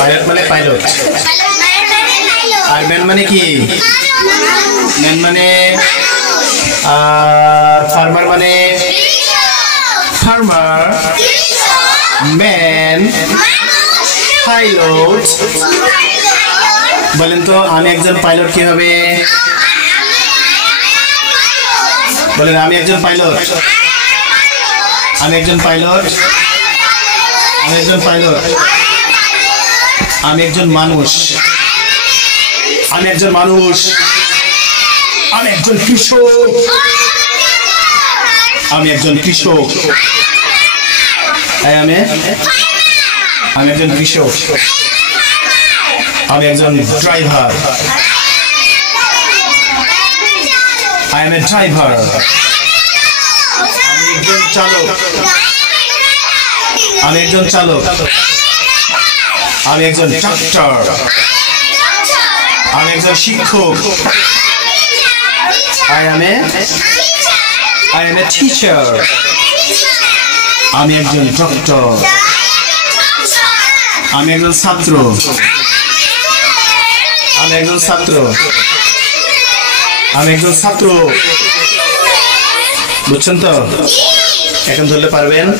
Pilot মানে pilot. আর man মানে কি? ম্যান মানে ফার্মার মানে ফার্মার, ম্যান, পাইলট। বলেন তো আমি একজন পাইলট কি হবে? বলেন আমি একজন পাইলট। আমি একজন পাইলট। আমি একজন পাইলট। আমি একজন মানুষ। আমি একজন মানুষ। আমি একজন কৃষক। আমি একজন কৃষক। আমি একজন কৃষক। আমি একজন driver. I am a driver. আমি একজন চালক। আমি একজন চালক। আমি একজন ডাক্তার। আমি একজন শিক্ষক। I am a teacher. আমি একজন ডক্টর। আমি একজন ছাত্র। আমি একজন ছাত্র। আমি একজন ছাত্র। বুঝছেন তো? এখন ধরলে পারবেন?